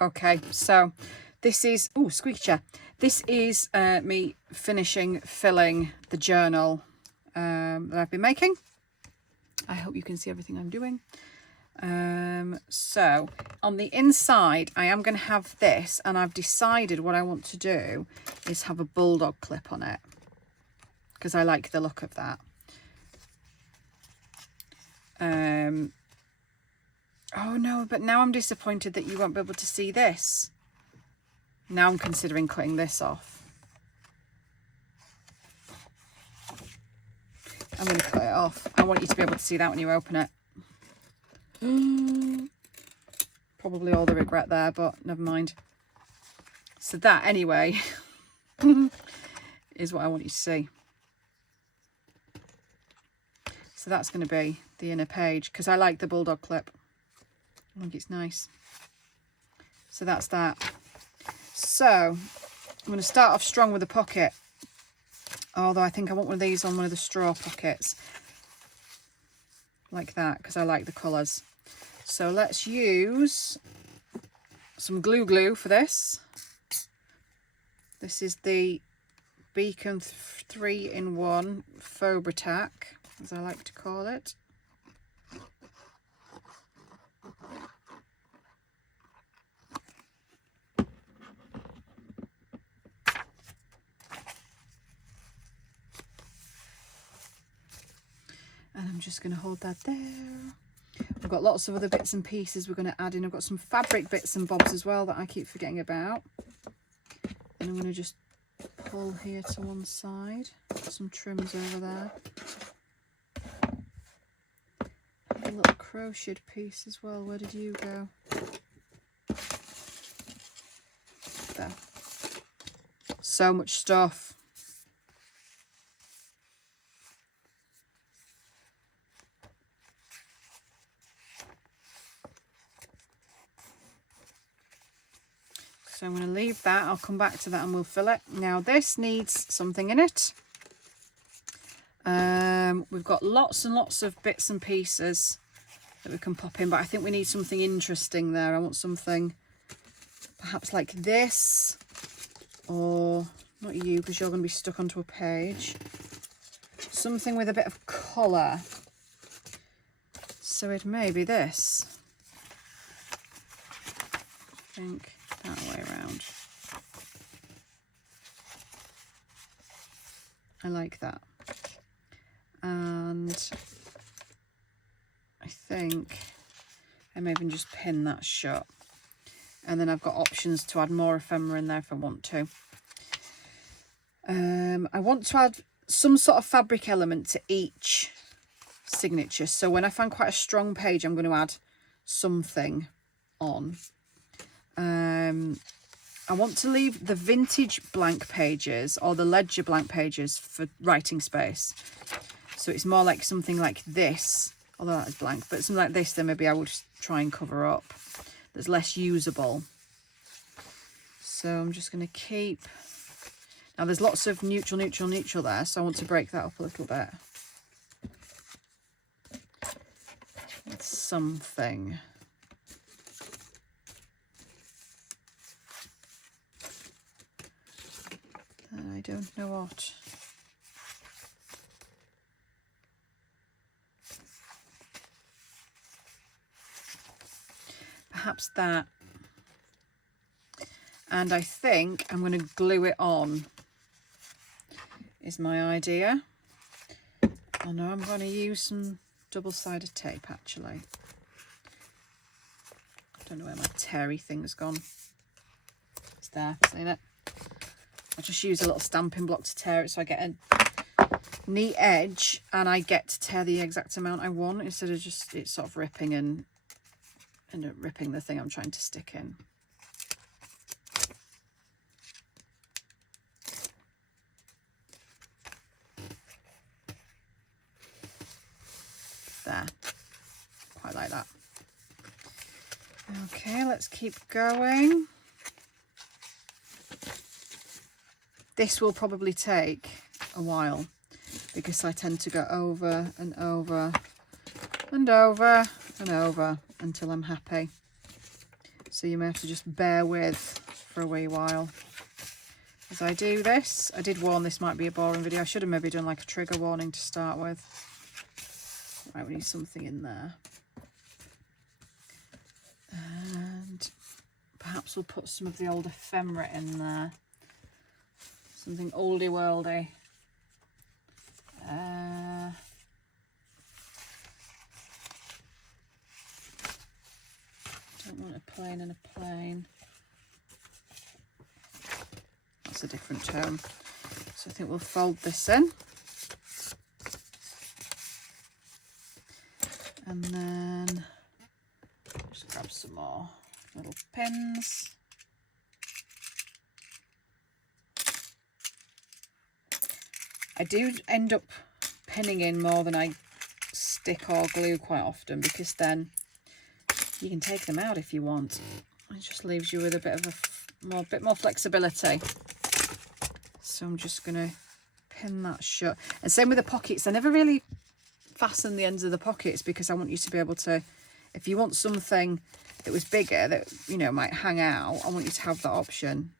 Okay, so this is, oh, squeaky chair. This is me finishing filling the journal that I've been making. I hope you can see everything I'm doing. So on the inside, I am going to have this, and I've decided what I want to do is have a bulldog clip on it because I like the look of that. Oh no, but now I'm disappointed that you won't be able to see this. Now I'm considering cutting this off. I'm going to cut it off. I want you to be able to see that when you open it. Probably all the regret there, but never mind. So that, anyway, is what I want you to see. So that's going to be the inner page, because I like the bulldog clip. I think it's nice. So that's that. So I'm going to start off strong with a pocket. Although I think I want one of these on one of the straw pockets. Like that, because I like the colours. So let's use some glue for this. This is the Beacon 3-in-1 Faux Tack, as I like to call it. And I'm just going to hold that there. I've got lots of other bits and pieces we're going to add in. I've got some fabric bits and bobs as well that I keep forgetting about. And I'm going to just pull here to one side. Got some trims over there. A little crocheted piece as well. Where did you go? There. So much stuff. So I'm going to leave that. I'll come back to that and we'll fill it. Now this needs something in it. We've got lots and lots of bits and pieces that we can pop in, but I think we need something interesting there. I want something perhaps like this, or not you, because you're going to be stuck onto a page. Something with a bit of colour. So it may be this. I think that way around. I like that. And I think I may even just pin that shut. And then I've got options to add more ephemera in there if I want to. I want to add some sort of fabric element to each signature. So when I find quite a strong page, I'm going to add something on. I want to leave the vintage blank pages or the ledger blank pages for writing space. So it's more like something like this, although that is blank, but something like this, then maybe I would try and cover up. That's less usable. So I'm just going to keep... Now there's lots of neutral there, so I want to break that up a little bit. With something. I don't know what. Perhaps that. And I think I'm going to glue it on, is my idea. Oh no, I'm going to use some double-sided tape actually. I don't know where my terry thing's gone. It's there, seen it? I'll just use a little stamping block to tear it so I get a neat edge and I get to tear the exact amount I want instead of just it sort of ripping and ripping the thing I'm trying to stick in. There. Quite like that. Okay, let's keep going. This will probably take a while because I tend to go over and over and over and over until I'm happy. So you may have to just bear with for a wee while as I do this. I did warn this might be a boring video. I should have maybe done like a trigger warning to start with. Right, we need something in there. And perhaps we'll put some of the old ephemera in there. Something oldie worldy. Don't want a plain and a plain. That's a different tone. So I think we'll fold this in. And then just grab some more little pins. I do end up pinning in more than I stick or glue quite often, because then you can take them out if you want. It just leaves you with a bit of a bit more flexibility. So I'm just going to pin that shut. And same with the pockets. I never really fasten the ends of the pockets, because I want you to be able to, if you want something that was bigger that, you know, might hang out, I want you to have that option.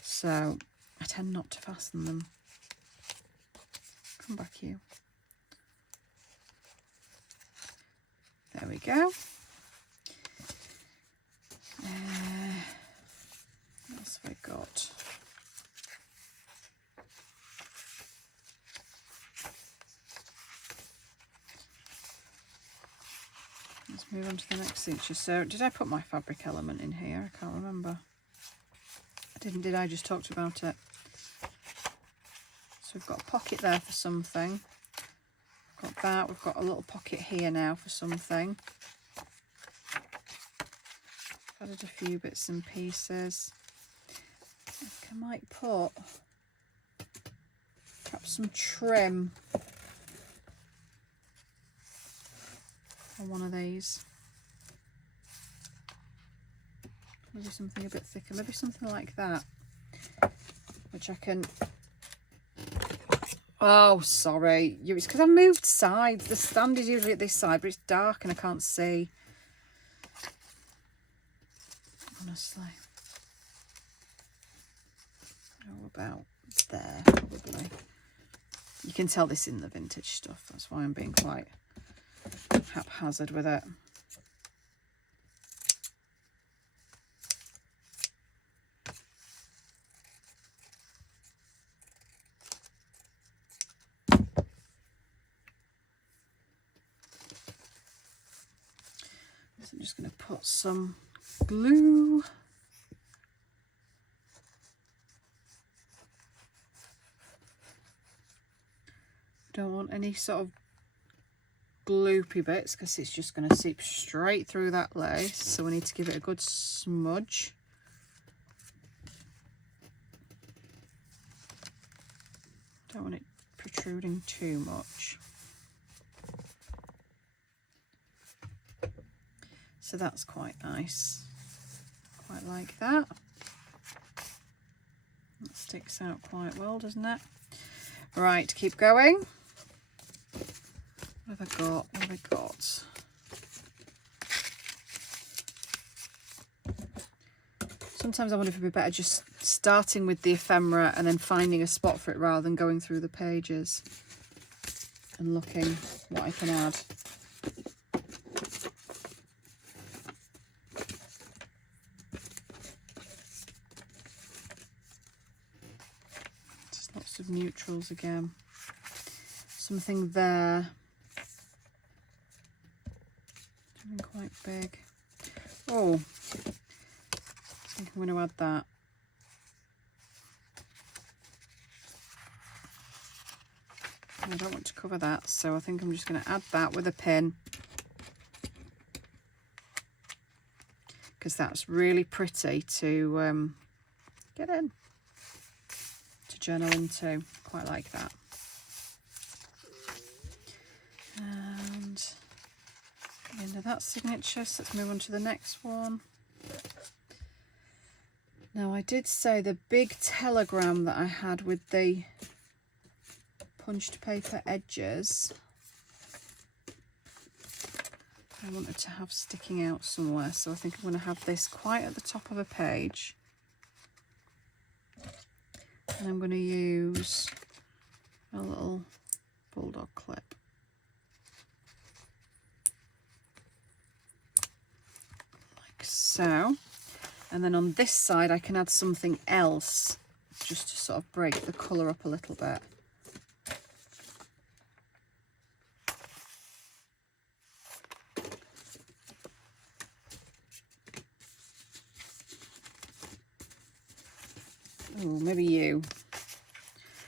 So I tend not to fasten them. Come back here. There we go. What else have I got? Let's move on to the next stitch. So, did I put my fabric element in here? I can't remember. I didn't, did I? Just talked about it. So we've got a pocket there for something. We've got that. We've got a little pocket here now for something. I've added a few bits and pieces. I think I might put perhaps some trim on one of these. Maybe something a bit thicker, maybe something like that, which I can... Oh, sorry, it's because I've moved sides. The stand is usually at this side, but it's dark and I can't see. Honestly. Oh, about there, probably. You can tell this in the vintage stuff. That's why I'm being quite haphazard with it. So I'm just going to put some glue. Don't want any sort of gloopy bits, because it's just going to seep straight through that lace, so we need to give it a good smudge. Don't want it protruding too much. So that's quite nice. Quite like that. That sticks out quite well, doesn't it? Right, keep going. What have I got? What have I got? Sometimes I wonder if it'd be better just starting with the ephemera and then finding a spot for it rather than going through the pages and looking what I can add. Just lots of neutrals again. Something there. Something quite big. Oh, I think I'm going to add that. I don't want to cover that, so I think I'm just going to add that with a pin, because that's really pretty to get in, to journal into. Quite like that. And the end of that signature, so let's move on to the next one. Now, I did say the big telegram that I had with the punched paper edges, I wanted to have sticking out somewhere, so I think I'm going to have this quite at the top of a page. And I'm going to use a little bulldog clip. Like so. And then on this side I can add something else just to sort of break the colour up a little bit. Oh, maybe you.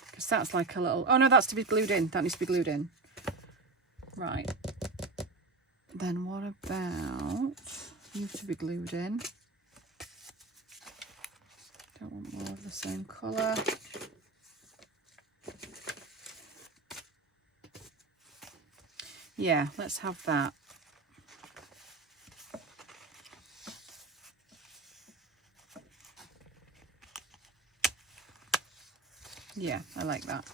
Because that's like a little... Oh no, that's to be glued in. That needs to be glued in. Right. Then what about you to be glued in? Don't want more of the same colour. Yeah, let's have that. Yeah, I like that.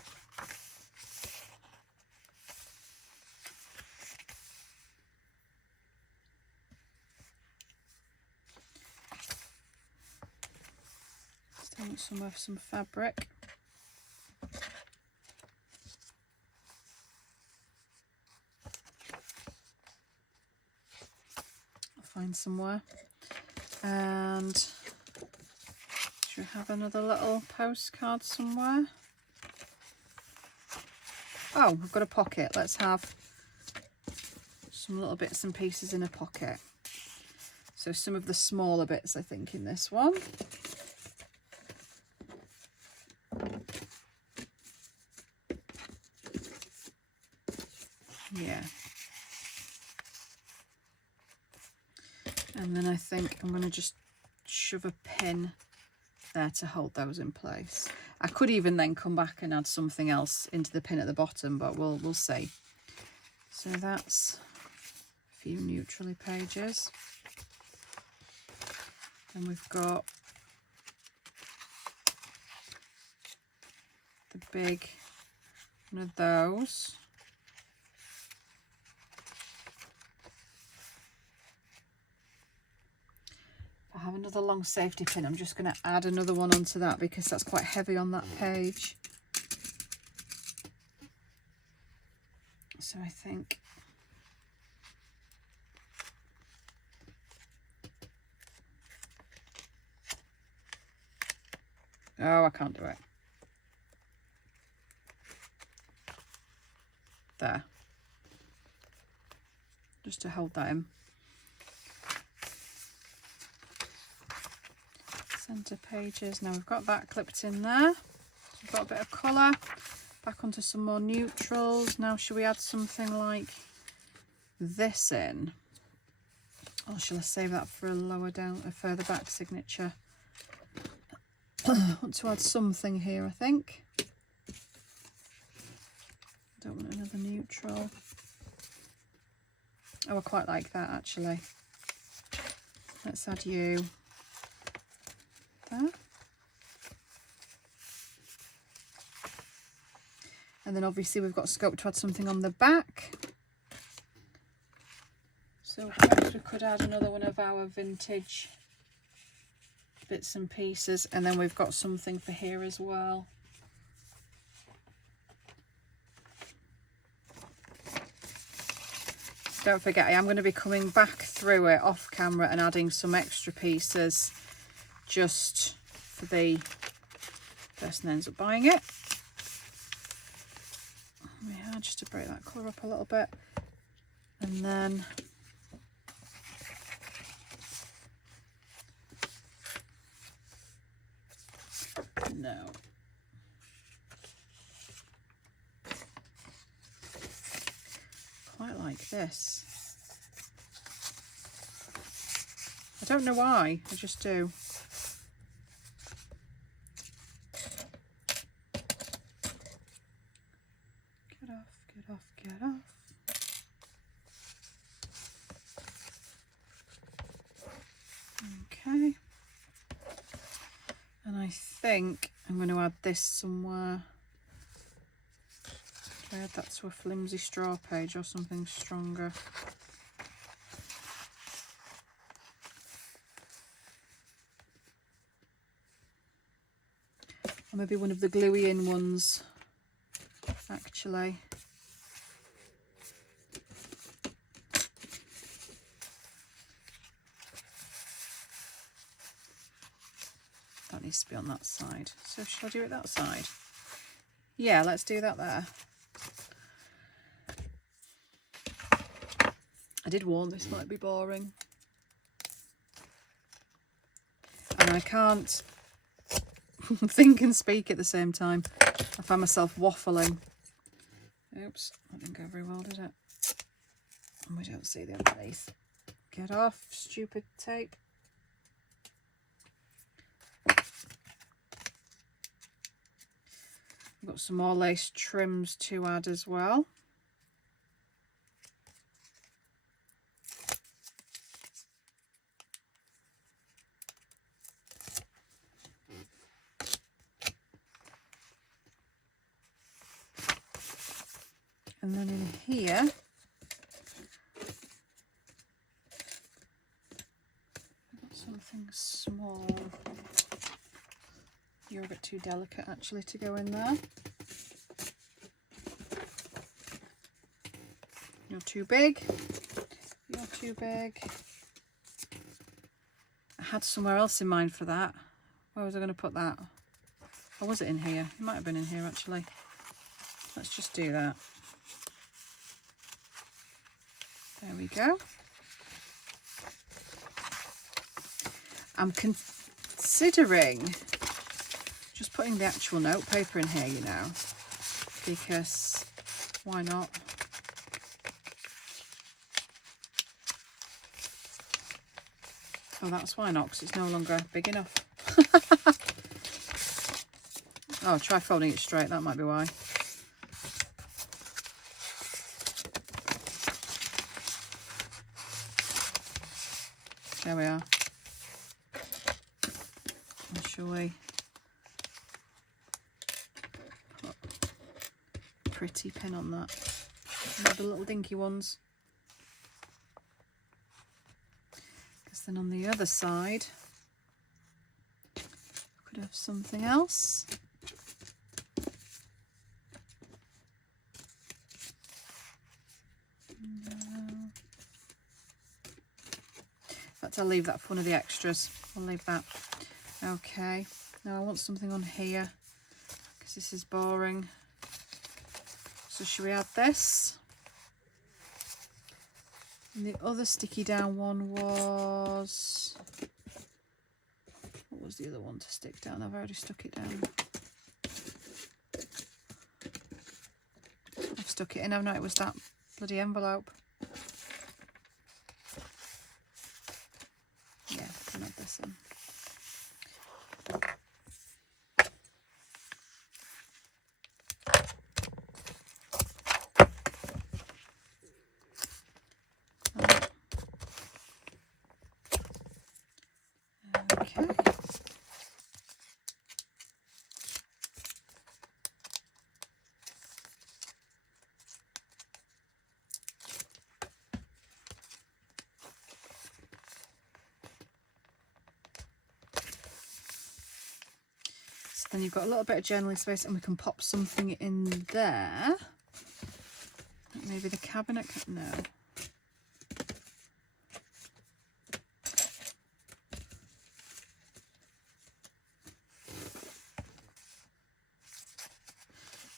Still want some fabric. I'll find somewhere. And should we have another little postcard somewhere? Oh, we've got a pocket. Let's have some little bits and pieces in a pocket. So some of the smaller bits, I think, in this one. Yeah. And then I think I'm going to just shove a pin there to hold those in place. I could even then come back and add something else into the pin at the bottom, but we'll see. So that's a few neutrally pages. Then we've got the big one of those. I have another long safety pin. I'm just going to add another one onto that because that's quite heavy on that page. So I think oh, I can't do it. There. Just to hold that in. Centre pages. Now we've got that clipped in there. We've got a bit of colour. Back onto some more neutrals. Now should we add something like this in? Or shall I save that for a lower down, a further back signature? I want to add something here, I think. Don't want another neutral. Oh, I quite like that actually. Let's add you there. And then obviously we've got scope to add something on the back. So perhaps we could add another one of our vintage bits and pieces, and then we've got something for here as well. Don't forget, I am going to be coming back through it off camera and adding some extra pieces just for the person who ends up buying it. Yeah, just to break that colour up a little bit. And then no. Quite like this. I don't know why, I just do. Get off, get off, get off. Okay. And I think I'm going to add this somewhere. Should I add that to a flimsy straw page or something stronger? Or maybe one of the gluey in ones, actually. That needs to be on that side. So shall I do it that side? Yeah, let's do that there. I did warn this might be boring. And I can't think and speak at the same time. I find myself waffling. Oops, that didn't go very well, did it? And we don't see the underneath. Get off, stupid tape. I've got some more lace trims to add as well. And then in here, I've got something small. You're a bit too delicate actually to go in there. You're too big. You're too big. I had somewhere else in mind for that. Where was I going to put that? Or was it in here? It might have been in here actually. Let's just do that. There we go. I'm considering just putting the actual note paper in here, you know, because why not? Oh, that's why not, because it's no longer big enough. Oh, try folding it straight, that might be why. There we are. And shall we put a pretty pin on that? Not the little dinky ones. Because then on the other side, we could have something else. I'll leave that for one of the extras. I'll leave that. Okay, now I want something on here because this is boring. So should we add this? And the other sticky down one was... What was the other one to stick down? I've already stuck it down. I've stuck it in, haven't I? It was that bloody envelope. Yeah, I can add this in. Okay. Then you've got a little bit of journaling space, and we can pop something in there. Maybe the cabinet, no.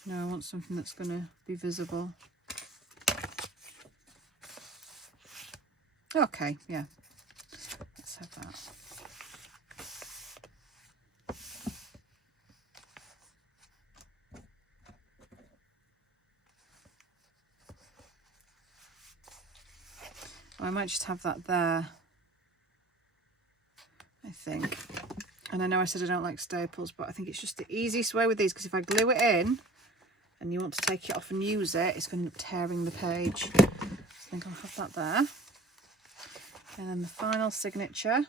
No, I want something that's going to be visible. Okay, yeah. Let's have that. I might just have that there, I think. And I know I said I don't like staples, but I think it's just the easiest way with these, because if I glue it in and you want to take it off and use it, it's going to end up tearing the page. So I think I'll have that there. And then the final signature.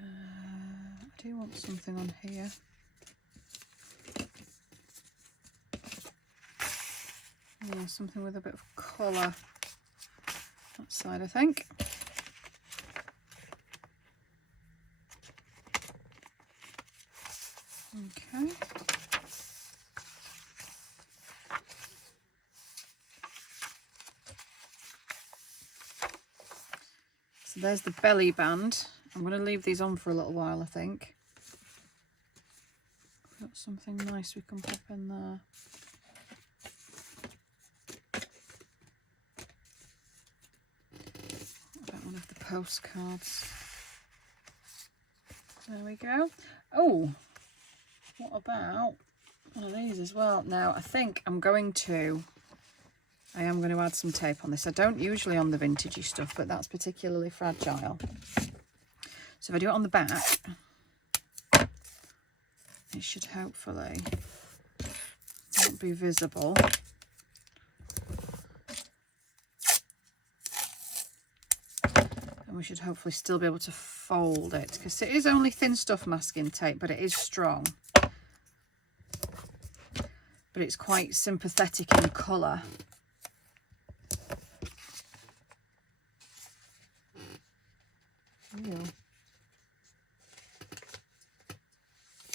I do want something on here. Yeah, something with a bit of colour. That side, I think. Okay. So there's the belly band. I'm going to leave these on for a little while, I think. Got something nice we can pop in there. What about one of the postcards? There we go. Oh, what about one of these as well? Now, I think I am going to add some tape on this. I don't usually on the vintagey stuff, but that's particularly fragile. So if I do it on the back, it should hopefully not be visible. And we should hopefully still be able to fold it, because it is only thin stuff masking tape, but it is strong. But it's quite sympathetic in colour. Ew.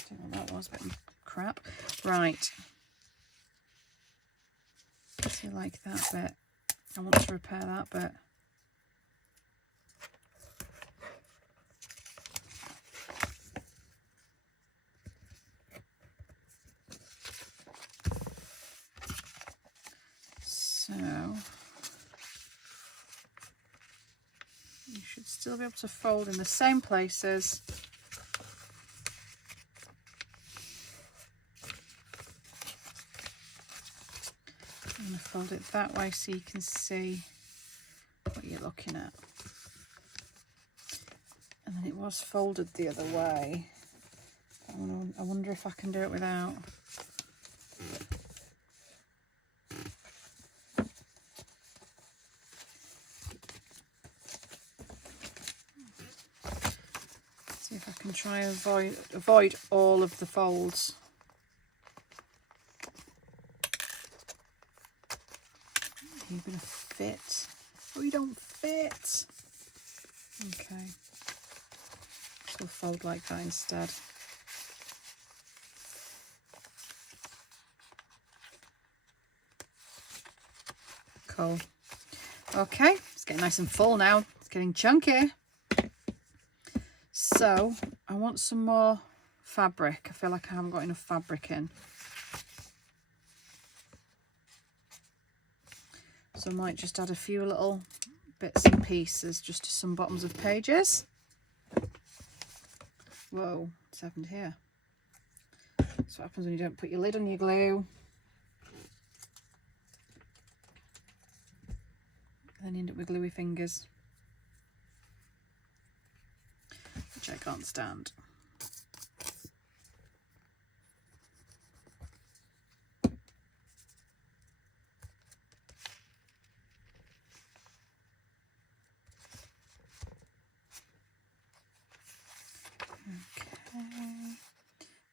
Don't know what that was, but crap. Right. See, like that bit. I want to repair that bit. So you should still be able to fold in the same places. I'm going to fold it that way so you can see what you're looking at. And then it was folded the other way. I wonder if I can do it without. See if I can try and avoid all of the folds. You're going to fit. Oh, you don't fit. Okay. We'll fold like that instead. Cool. Okay, it's getting nice and full now. It's getting chunky. So I want some more fabric. I feel like I haven't got enough fabric in. So I might just add a few little bits and pieces just to some bottoms of pages. Whoa, what's happened here? That's what happens when you don't put your lid on your glue. And then you end up with gluey fingers, which I can't stand.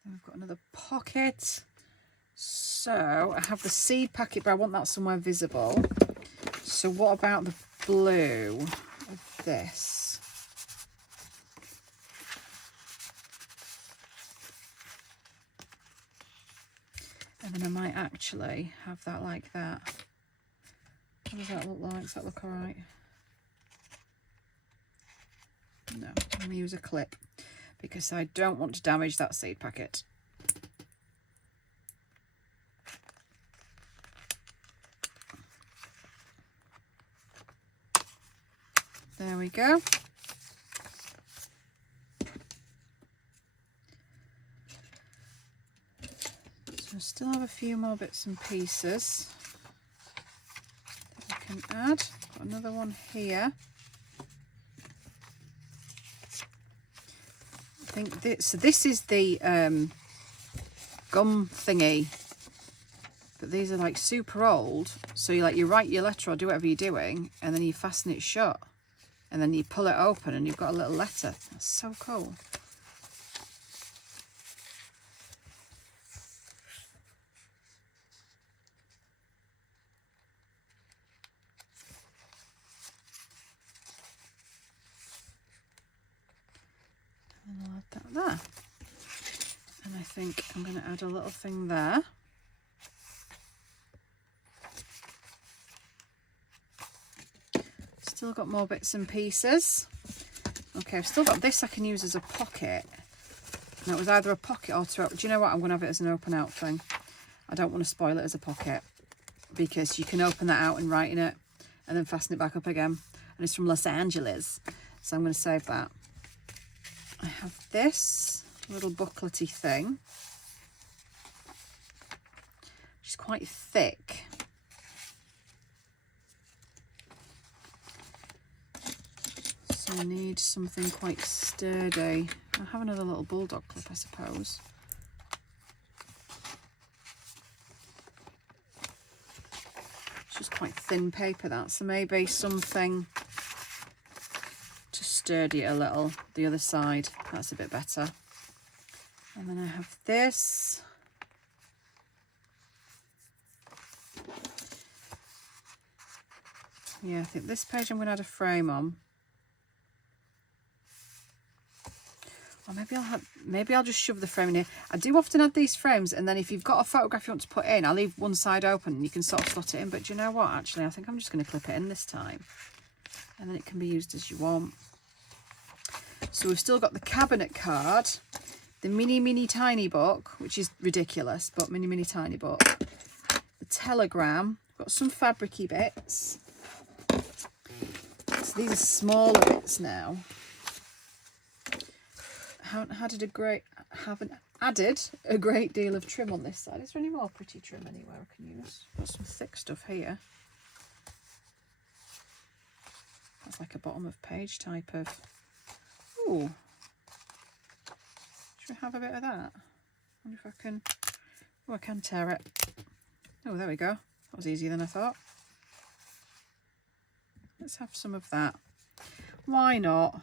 Then we've got another pocket. So I have the seed packet, but I want that somewhere visible. So what about the blue of this? And then I might actually have that like that. What does that look like? Does that look all right? No, I'm going to use a clip because I don't want to damage that seed packet. There we go. So I still have a few more bits and pieces that I can add. Got another one here. I think this is the gum thingy, but these are like super old. So you write your letter or do whatever you're doing, and then you fasten it shut, and then you pull it open, and you've got a little letter. That's so cool. think I'm going to add a little thing there. Still got more bits and pieces. Okay, I've still got this I can use as a pocket. Now, it was either a pocket or to... Do you know what? I'm going to have it as an open out thing. I don't want to spoil it as a pocket because you can open that out and write in it and then fasten it back up again. And it's from Los Angeles. So I'm going to save that. I have this little booklety thing, which is quite thick. So I need something quite sturdy. I'll have another little bulldog clip, I suppose. It's just quite thin paper, that, so maybe something to sturdy it a little. The other side, that's a bit better. And then I have this. Yeah, I think this page I'm going to add a frame on. Or maybe I'll just shove the frame in here. I do often add these frames, and then if you've got a photograph you want to put in, I'll leave one side open and you can sort of slot it in. But do you know what? Actually, I think I'm just going to clip it in this time, and then it can be used as you want. So we've still got the cabinet card, the mini tiny book, which is ridiculous, but mini tiny book. The telegram. Got some fabricy bits. So these are smaller bits now. Haven't added a great deal of trim on this side. Is there any more pretty trim anywhere I can use? Got some thick stuff here. That's like a bottom of page type of. Ooh. Should we have a bit of that? I wonder if I can. Oh, I can tear it. Oh, there we go. That was easier than I thought. Let's have some of that. Why not?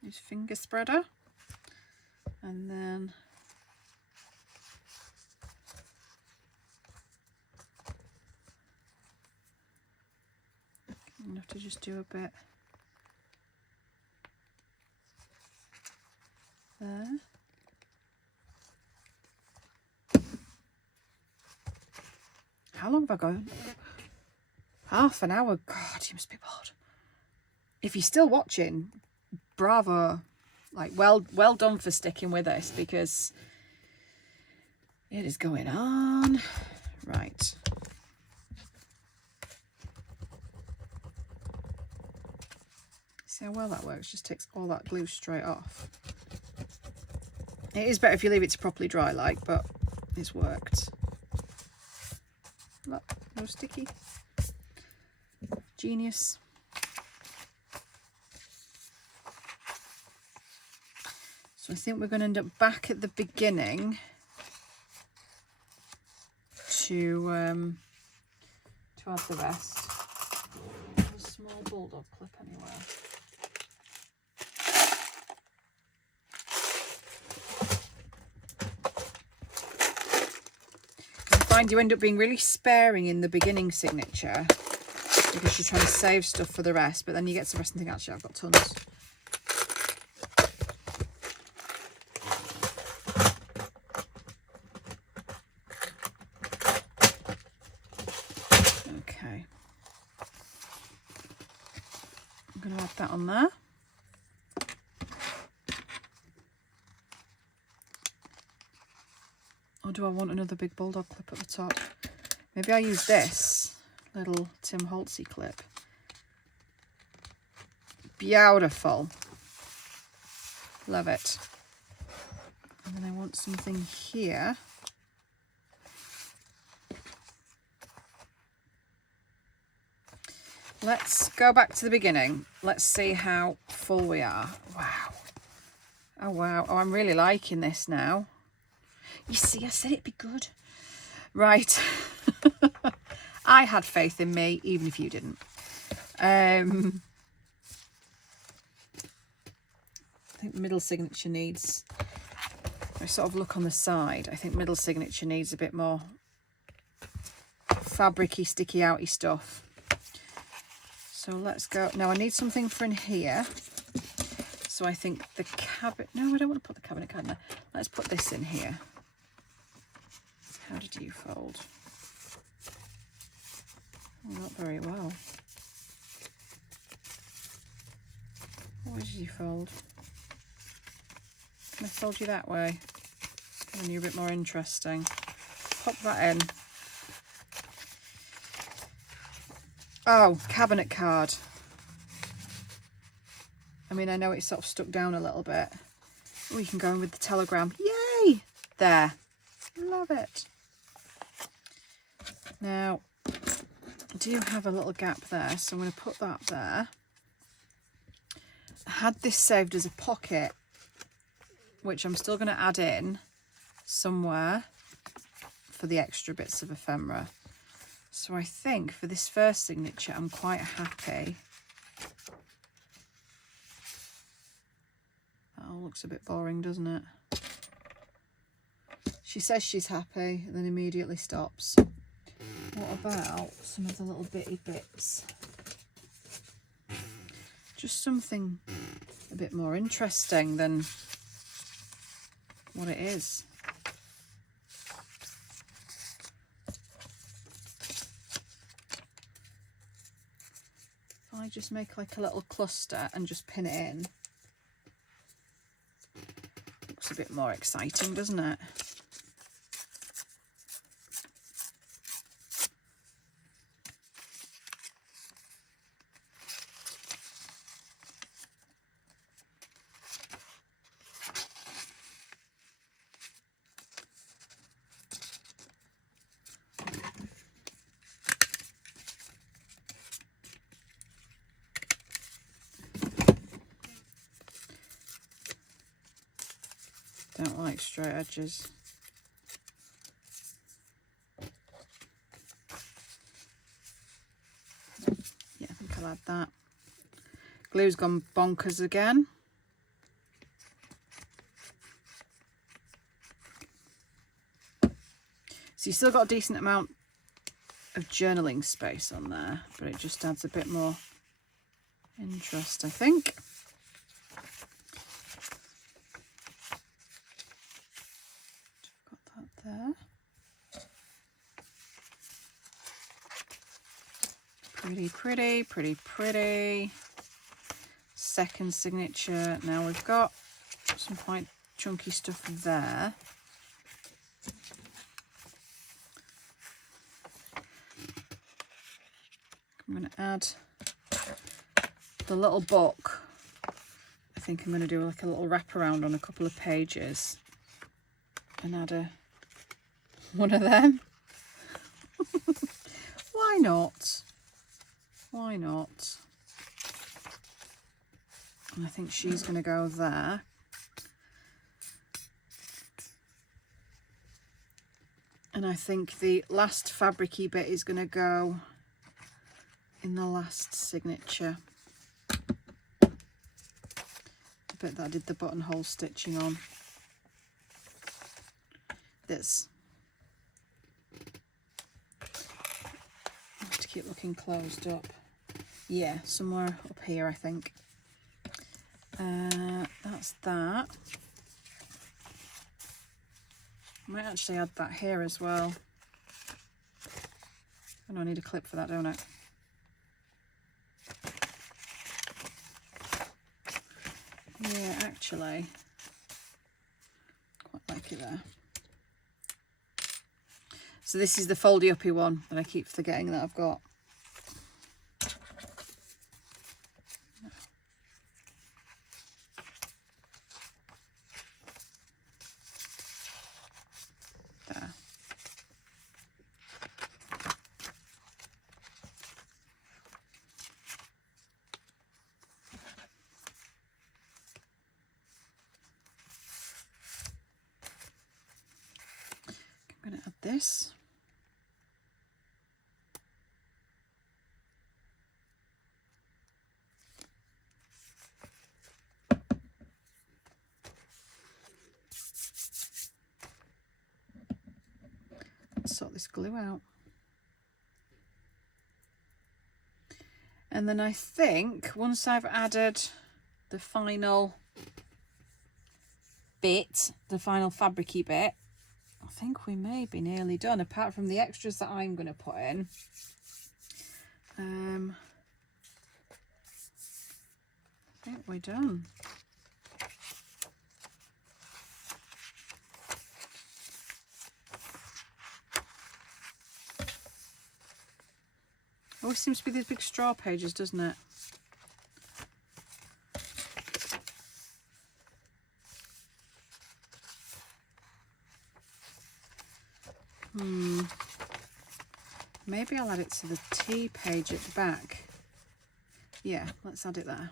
Use finger spreader, and then I'm gonna have to just do a bit there. How long have I gone? Half an hour. God, you must be bored. If you're still watching, bravo. Like, well done for sticking with this, because it is going on. Right. See how well that works? Just takes all that glue straight off. It is better if you leave it to properly dry, like, but it's worked. Look, no sticky. Genius. So I think we're going to end up back at the beginning to add the rest. A small bulldog clip anywhere. I find you end up being really sparing in the beginning signature because you're trying to save stuff for the rest, but then you get to the rest and think, actually, I've got tons. Okay. I'm going to add that on there. Or do I want another big bulldog clip at the top? Maybe I use this little Tim Holtzy clip. Beautiful. Love it. And then I want something here. Let's go back to the beginning. Let's see how full we are. Wow. Oh, wow. Oh, I'm really liking this now. You see, I said it'd be good. Right. I had faith in me, even if you didn't. I think middle signature needs, I sort of look on the side, I think middle signature needs a bit more fabricy, sticky outy stuff. So let's go. Now I need something for in here. So I think the cabinet, no, I don't want to put the cabinet card in there. Let's put this in here. How did you fold? Oh, not very well. What did you fold? Can I fold you that way? And you're a bit more interesting. Pop that in. Oh, cabinet card. I mean, I know it's sort of stuck down a little bit. Oh, you can go in with the telegram. Yay! There. Love it. Now, I do have a little gap there, so I'm going to put that there. I had this saved as a pocket, which I'm still going to add in somewhere for the extra bits of ephemera. So I think for this first signature, I'm quite happy. That all looks a bit boring, doesn't it? She says she's happy and then immediately stops. What about some of the little bitty bits? Just something a bit more interesting than what it is. If I just make like a little cluster and just pin it in, looks a bit more exciting, doesn't it? Don't like straight edges. Yeah, I think I'll add that. Glue's gone bonkers again. So you still got a decent amount of journaling space on there, but it just adds a bit more interest, I think. There. Pretty, pretty, pretty, pretty. Second signature. Now we've got some quite chunky stuff there. I'm going to add the little book. I think I'm going to do like a little wraparound on a couple of pages and add one of them. Why not? Why not? And I think she's going to go there. And I think the last fabric-y bit is going to go in the last signature. The bit that I did the buttonhole stitching on. This. I have to keep looking closed up. Yeah, somewhere up here, I think. That's that. I might actually add that here as well. I know I need a clip for that, don't I? Yeah, actually, quite like it there. So this is the foldy uppy one that I keep forgetting that I've got. There. I'm going to add this. Sort this glue out. And then I think once I've added the final bit, the final fabricy bit, I think we may be nearly done, apart from the extras that I'm going to put in. I think we're done. Always seems to be these big straw pages, doesn't it? Maybe I'll add it to the T page at the back. Yeah, let's add it there.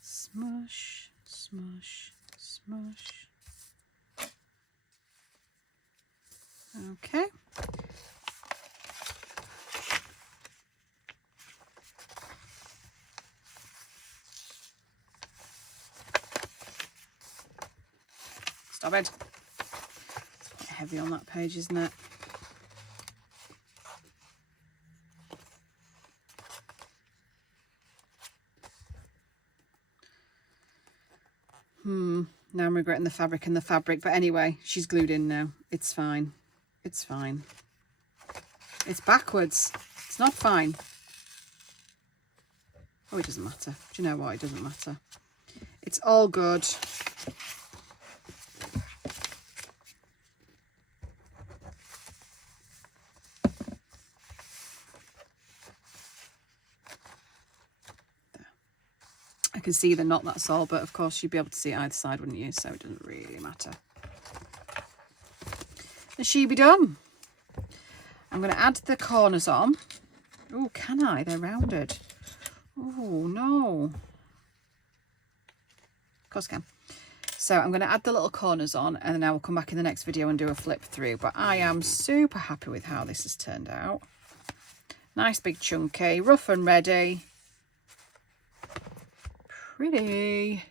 Smush, smush, smush. Okay. Stop it. It's quite heavy on that page, isn't it? Now I'm regretting the fabric and the fabric, but anyway, she's glued in now. It's fine. It's fine. It's backwards. It's not fine. Oh, it doesn't matter. Do you know what? It doesn't matter. It's all good. I can see the knot, that's all, but of course you'd be able to see either side, wouldn't you? So it doesn't really matter. And she be done. I'm going to add the corners on. Oh, can I? They're rounded. Oh, no. Of course I can. So I'm going to add the little corners on, and then I will come back in the next video and do a flip through. But I am super happy with how this has turned out. Nice big chunky, rough and ready. Pretty.